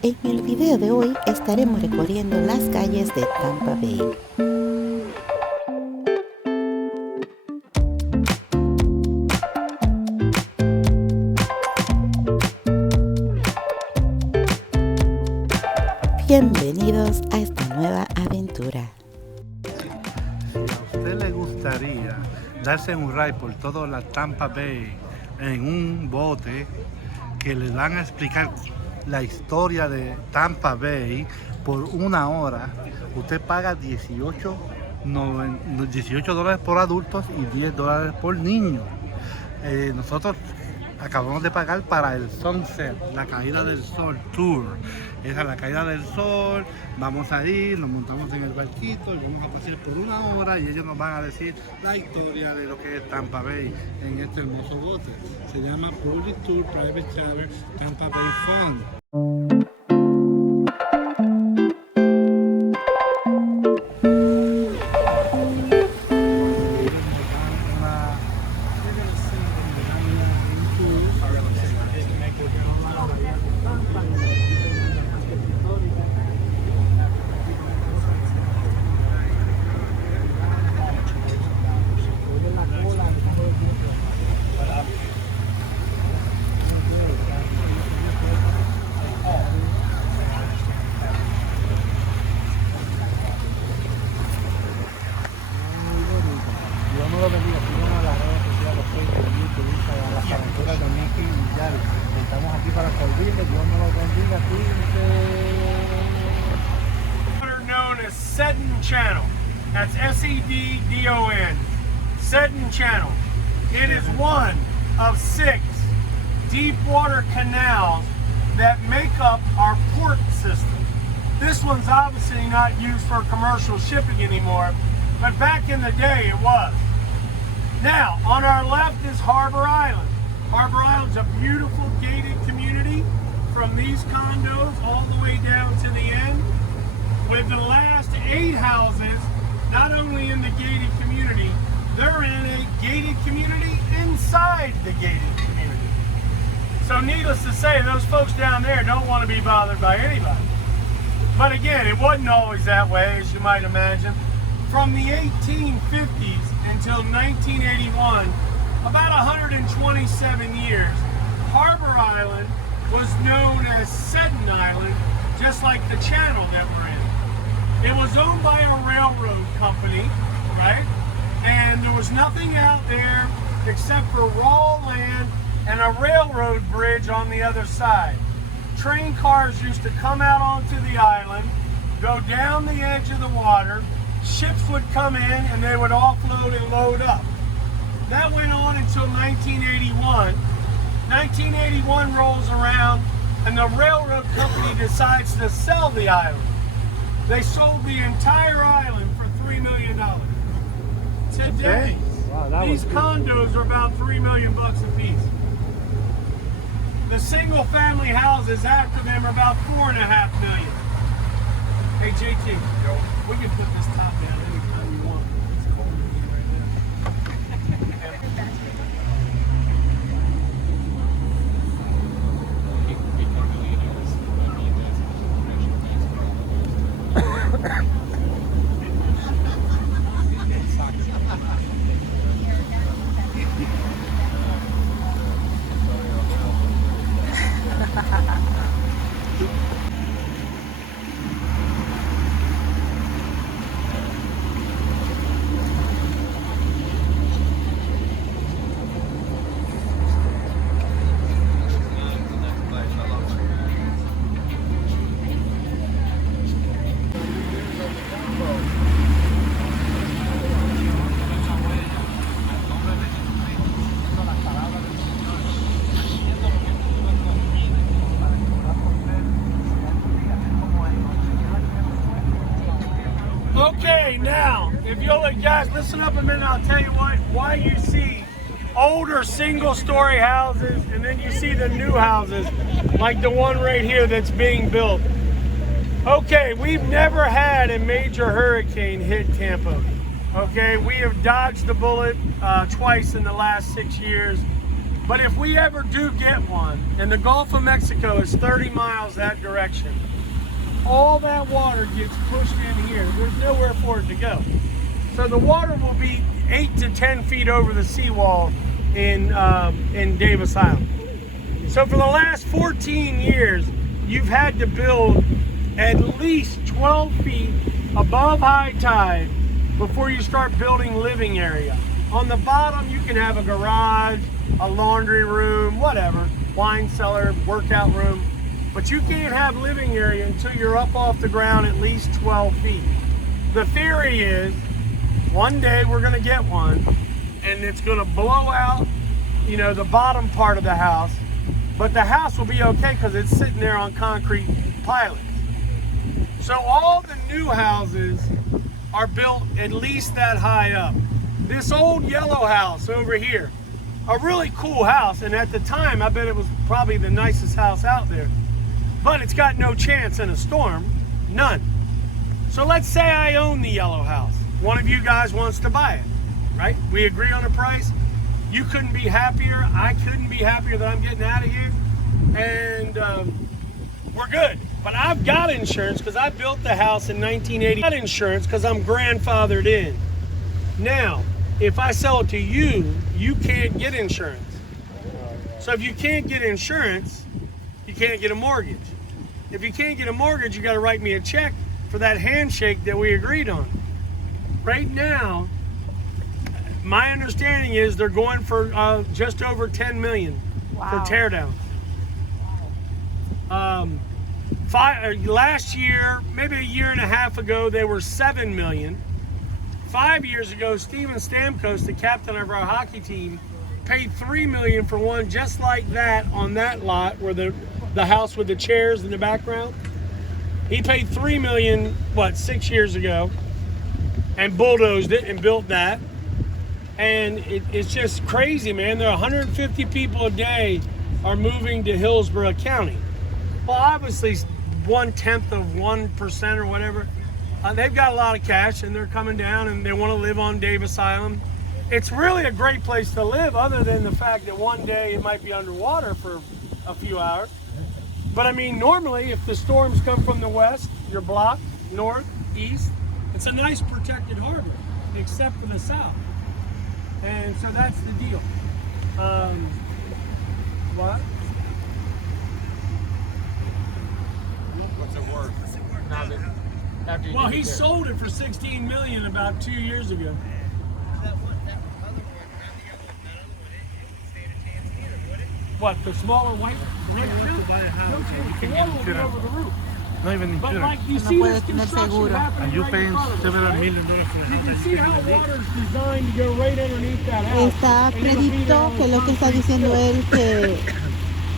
En el video de hoy estaremos recorriendo las calles de Tampa Bay. Bienvenidos a esta nueva aventura. Si a usted le gustaría darse un ride por toda la Tampa Bay en un bote que le van a explicar la historia de Tampa Bay por una hora, usted paga $18 por adultos y $10 por niños. Nosotros acabamos de pagar para el Sunset, la caída del sol tour. Esa es la caída del sol. Vamos a ir, nos montamos en el barquito y vamos a pasear por una hora y ellos nos van a decir la historia de lo que es Tampa Bay en este hermoso bote. Se llama Public Tour Private Charter Tampa Bay Fun. Estamos aquí para servirle, Dios nos lo bendiga. Known as Seddon Channel. That's S-E-D-D-O-N. Seddon Channel. It is one of 6 deep water canals that make up our port system. This one's obviously not used for commercial shipping anymore, but back in the day it was. Now, on our left is Harbor Island. Harbor Island's a beautiful gated community from these condos all the way down to the end, with the last 8 houses not only in the gated community, they're in a gated community inside the gated community. So needless to say, those folks down there don't want to be bothered by anybody. But again, it wasn't always that way, as you might imagine. From the 1850s until 1981, about 127 years, Harbor Island was known as Seddon Island, just like the channel that we're in. It was owned by a railroad company, right? And there was nothing out there except for raw land and a railroad bridge on the other side. Train cars used to come out onto the island, go down the edge of the water, ships would come in and they would offload and load up. That went on until 1981. 1981 rolls around and the railroad company decides to sell the island. They sold the entire island for $3 million. Today, these condos are about $3 million a piece. The single family houses after them are about $4.5 million. Hey JT, we can put this top down anytime you want. It's cold in here right now. Okay, now, if you'll guys listen up a minute, I'll tell you why you see older single-story houses and then you see the new houses, like the one right here that's being built. Okay, we've never had a major hurricane hit Tampa. Okay, we have dodged the bullet twice in the last 6 years. But if we ever do get one, and the Gulf of Mexico is 30 miles that direction, all that water gets pushed in here. There's nowhere for it to go. So the water will be 8 to 10 feet over the seawall in Davis Island. So for the last 14 years, you've had to build at least 12 feet above high tide before you start building living area. On the bottom, you can have a garage, a laundry room, whatever, wine cellar, workout room. But you can't have living area until you're up off the ground at least 12 feet. The theory is, one day we're gonna get one, and it's gonna blow out, you know, the bottom part of the house, but the house will be okay because it's sitting there on concrete pilings. So all the new houses are built at least that high up. This old yellow house over here, a really cool house, and at the time I bet it was probably the nicest house out there. But it's got no chance in a storm, none. So let's say I own the yellow house. One of you guys wants to buy it, right? We agree on a price. You couldn't be happier. I couldn't be happier that I'm getting out of here. And we're good. But I've got insurance because I built the house in 1980. I've got insurance because I'm grandfathered in. Now, if I sell it to you, you can't get insurance. So if you can't get insurance, you can't get a mortgage. If you can't get a mortgage, you got to write me a check for that handshake that we agreed on. Right now, my understanding is they're going for just over 10 million for teardowns. Last year, maybe a year and a half ago, they were 7 million. 5 years ago, Steven Stamkos, the captain of our hockey team, paid 3 million for one just like that on that lot where the house with the chairs in the background. He paid 3 million, 6 years ago, and bulldozed it and built that. And it's just crazy, man. There are 150 people a day are moving to Hillsborough County. Well, obviously 1/10 of 1% or whatever. They've got a lot of cash and they're coming down and they want to live on Davis Island. It's really a great place to live, other than the fact that one day it might be underwater for a few hours. But I mean, normally if the storms come from the west, you're blocked, north, east. It's a nice protected harbor, except for the south. And so that's the deal. What? What's it worth? Now that, after you Well, get he there? sold it for 16 million about 2 years ago. What, the smaller white? He wants to buy a house. No You chance. The can water get will be insurance. over the roof. Not even But insurance. like you No see puede this tener construction seguro. happening And you right paying in front of us, several right? million dollars for the You house can that see you how can live. water is designed to go right underneath that house. Está And it'll be there predicto on que lo que está concrete diciendo still. él que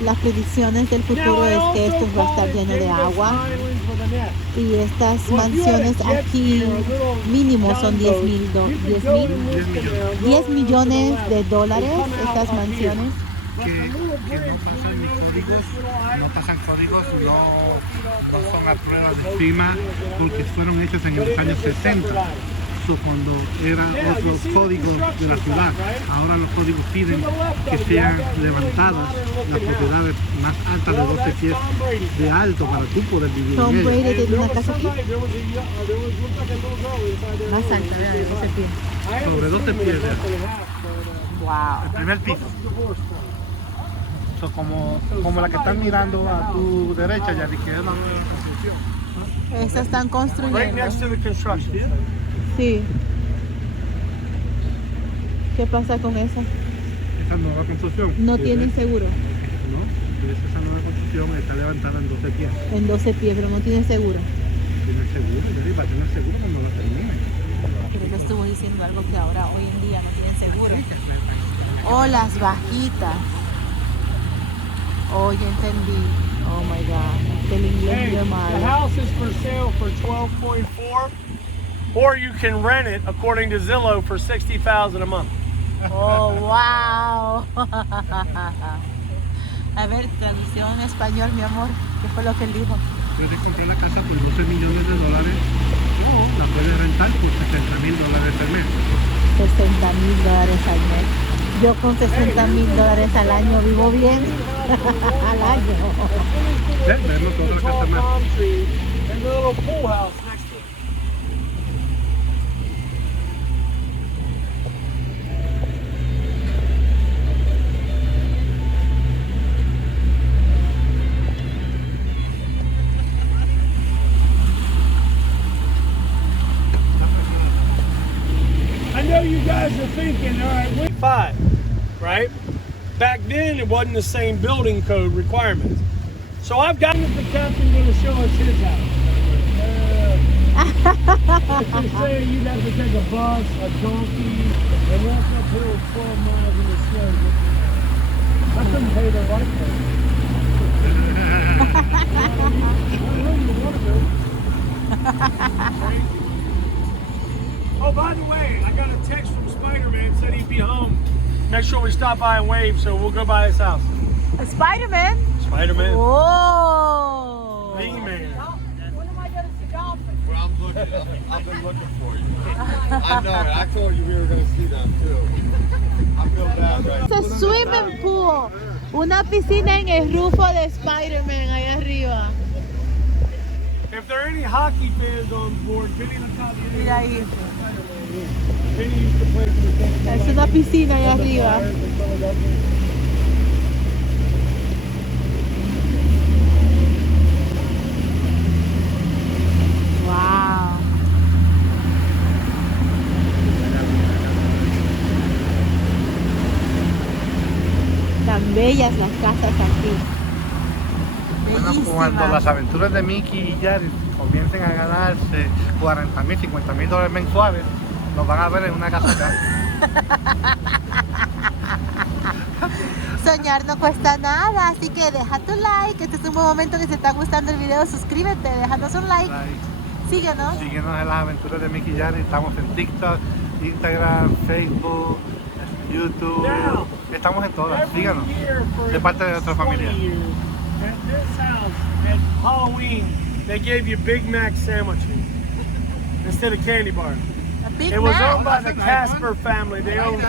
las predicciones del Now, futuro I es que also esto va a call estar it lleno de Davis agua Island with an S. y estas Well, if you had a mansiones jet aquí ski or a little mínimo son John 10 boat, mil, you could go in this canal, go 10 around to the millones left, de and dólares come out estas up here. mansiones. But the little que bridge no pasan going ni over to códigos, this little no island, pasan códigos, really no about 4 feet off the son a line. prueba de clima, porque fueron hechos en But los it años is a separate 60. island. Cuando eran Now, you otros see the códigos de la construction ciudad, stuff, right? ahora los códigos piden To the left que of it, sean you have that really levantadas modern las looking propiedades más altas de Well, 12 that's pies Tom Brady's de house. alto para tú poder vivir Tom en ella. Brady And tiene there una was casa aquí somebody, there was looked like a little girl inside there. más alta, vean, de 12 pies. I haven't Sobre 12 seen it pies, in less than a half, but, Wow. El primer piso. what's the divorce from? Como la que están mirando a tu derecha, ya que es la nueva construcción. Estas están Right construyendo. next to the construction. Sí. ¿Qué pasa con esa? Esa nueva construcción. No tienen seguro. No, esa nueva construcción está levantada en 12 pies. En 12 pies, pero no tienen seguro. Tiene seguro, y va a tener seguro cuando la termine. Pero él estuvo diciendo algo que ahora, hoy en día, no tienen seguro. Oh, las bajitas. Oh, ya entendí. Oh my God. El inglés Hey, mío es the malo. house is for sale for 12.4, or you can rent it according to Zillow for 60,000 a month. Oh, wow. A ver, traducción en español, mi amor. ¿Qué fue lo que él dijo? Puedes comprar la casa por 12 millones de dólares. La puedes rentar por $60,000 al mes. $60,000 al mes. Yo con $60,000 al año vivo bien. Al año. Tenemos otra casa más. palm tree and the little pool house next to it. I know you guys are thinking, all right, we 5, right? Back then, it wasn't the same building code requirements. So I've gotten the captain going to show us his house. If you're saying you'd have to take a bus, a donkey, and walk uphill 12 miles in the snow. I couldn't pay the light bill. Oh, by the way, I got a text from Spider-Man, said he'd be home. Make sure we stop by and wave, so we'll go by his house. Spider-Man. Spider-Man. Oh. Big man. When am I going to see dolphins? Well, I'm looking. I've been looking for you. I know it. I told you we were going to see them too. I feel bad right now. It's a swimming pool. Una piscina en el rufo de Spider-Man allá arriba. If there are any hockey fans on board, Penny the top. Mira ahí. Penny used to play for the Tampa Es una piscina allá arriba. Wow. Tan bellas las casas aquí. Bueno, Bellísimas. cuando las aventuras de Mickey y Jared comiencen a ganarse $40,000, $50,000 mensuales, nos van a ver en una casa acá. Soñar no cuesta nada, así que deja tu like. Este es un buen momento que si te está gustando el video, suscríbete, déjanos un like. Síguenos. Síguenos en las aventuras de Mickey y Jared. Estamos en TikTok, Instagram, Facebook, YouTube. Estamos en todas. Síganos. De parte de nuestra familia. At this house, at Halloween, they gave you Big Mac sandwiches instead of candy bars. A Big It was Mac. owned by the Casper family. They own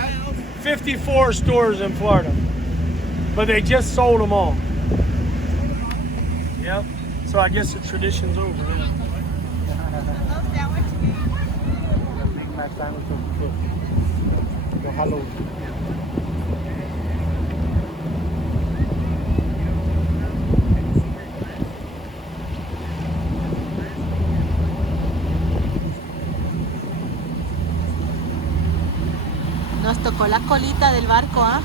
54 stores in Florida, but they just sold them all. Yep. So I guess the tradition's over now. Nos tocó la colita del barco, ¿ah?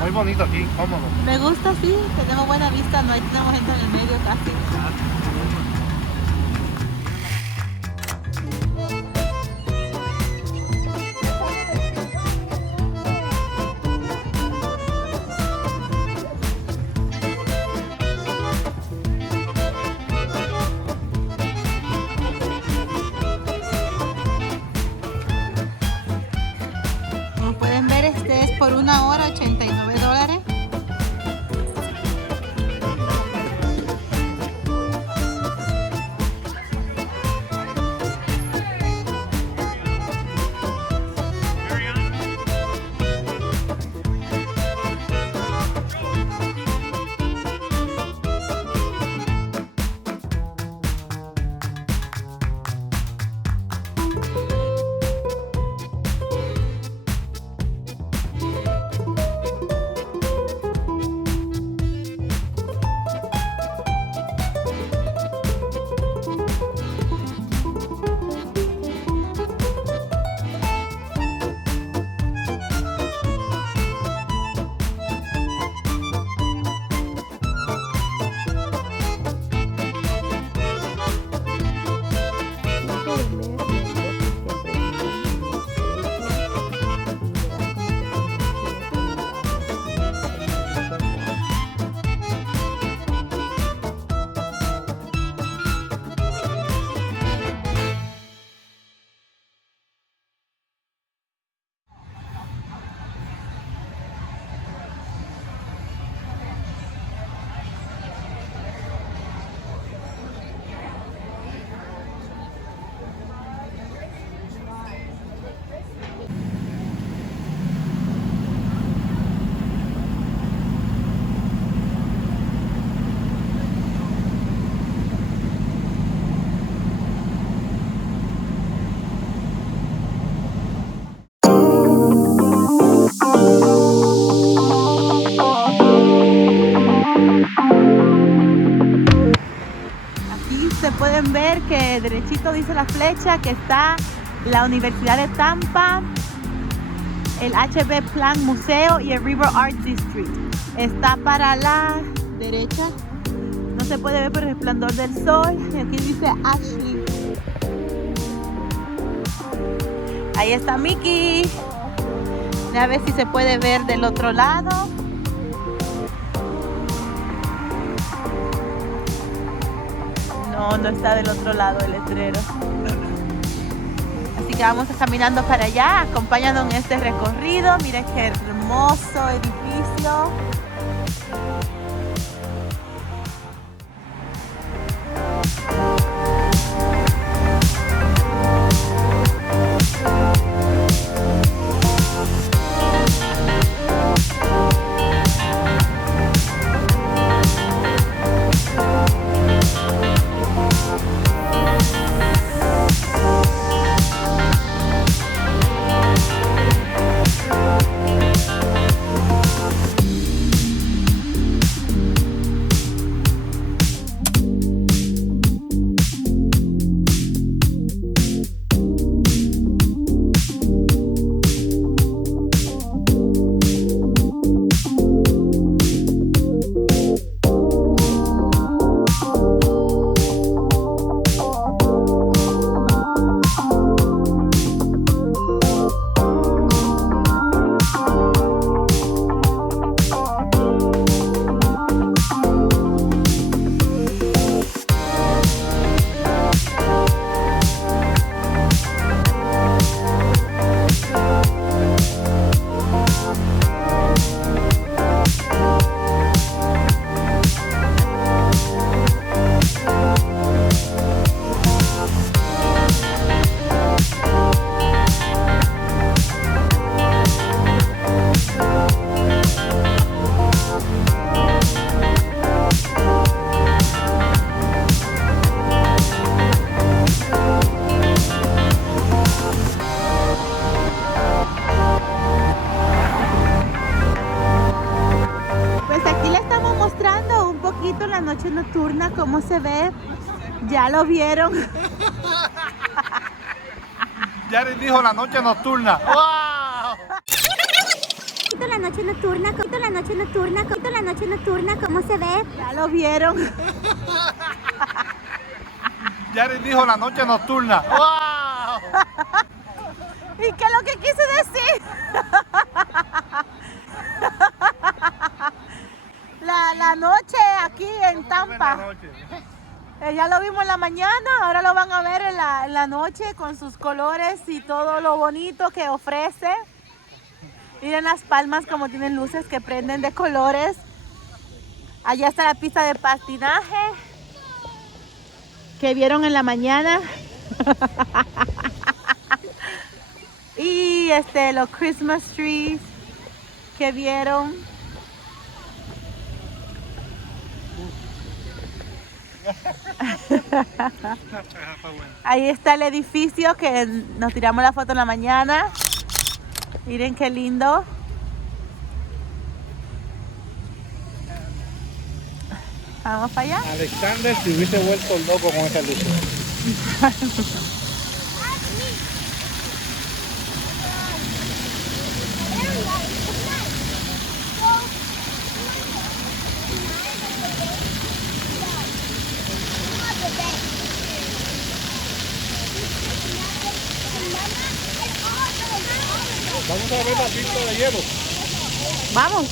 Muy bonito aquí, cómodo. Me gusta, sí, tenemos buena vista, no hay tenemos gente en el medio casi. Como pueden ver, este es por 1 hora $89. pueden ver que derechito dice la flecha que está la Universidad de Tampa, el HB Plan Museo y el River Art District. Está para la derecha. No se puede ver por el resplandor del sol. Y aquí dice Ashley. Ahí está Mickey. A ver si se puede ver del otro lado. No, no está del otro lado el letrero. Así que vamos caminando para allá, acompañándonos en este recorrido. Miren qué hermoso edificio. La noche nocturna, cómo se ve. Ya lo vieron. Yari dijo la noche nocturna. ¡Wow! La noche nocturna, la noche nocturna, la noche nocturna, cómo se ve. Ya lo vieron. Yari dijo la noche nocturna. ¡Wow! ¿Y qué es lo que quise decir? La noche aquí en Tampa. Ya lo vimos en la mañana, ahora lo van a ver en la noche con sus colores y todo lo bonito que ofrece. Miren las palmas como tienen luces que prenden de colores. Allá está la pista de patinaje que vieron en la mañana. Y los Christmas trees que vieron. Ahí está el edificio que nos tiramos la foto en la mañana. Miren qué lindo. Vamos para allá. Alexander se hubiese vuelto loco con esa luz. Vamos a ver la pista de hielo. Vamos.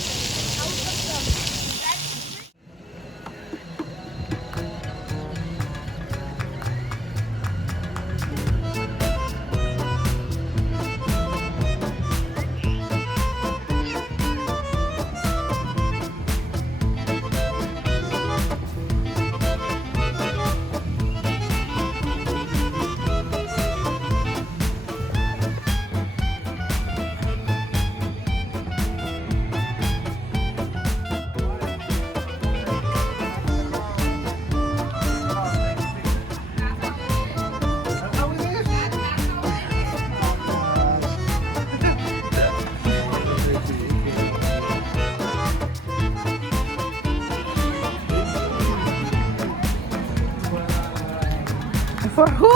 For who?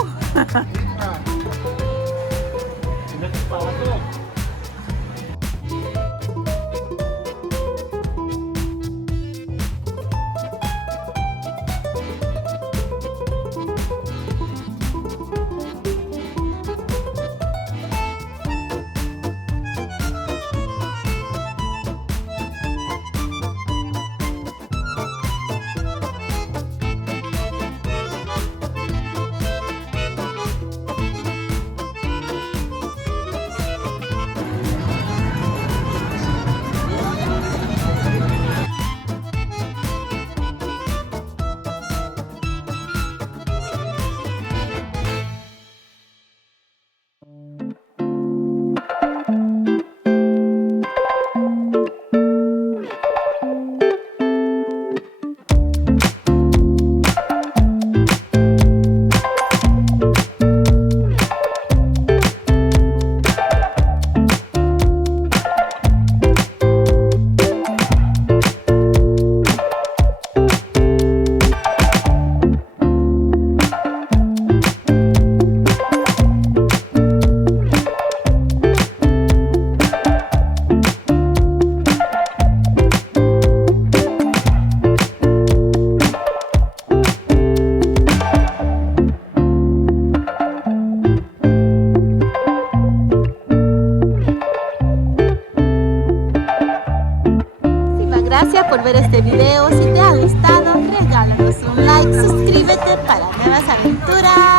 Gracias por ver este video. Si te ha gustado, regálanos un like, suscríbete para nuevas aventuras.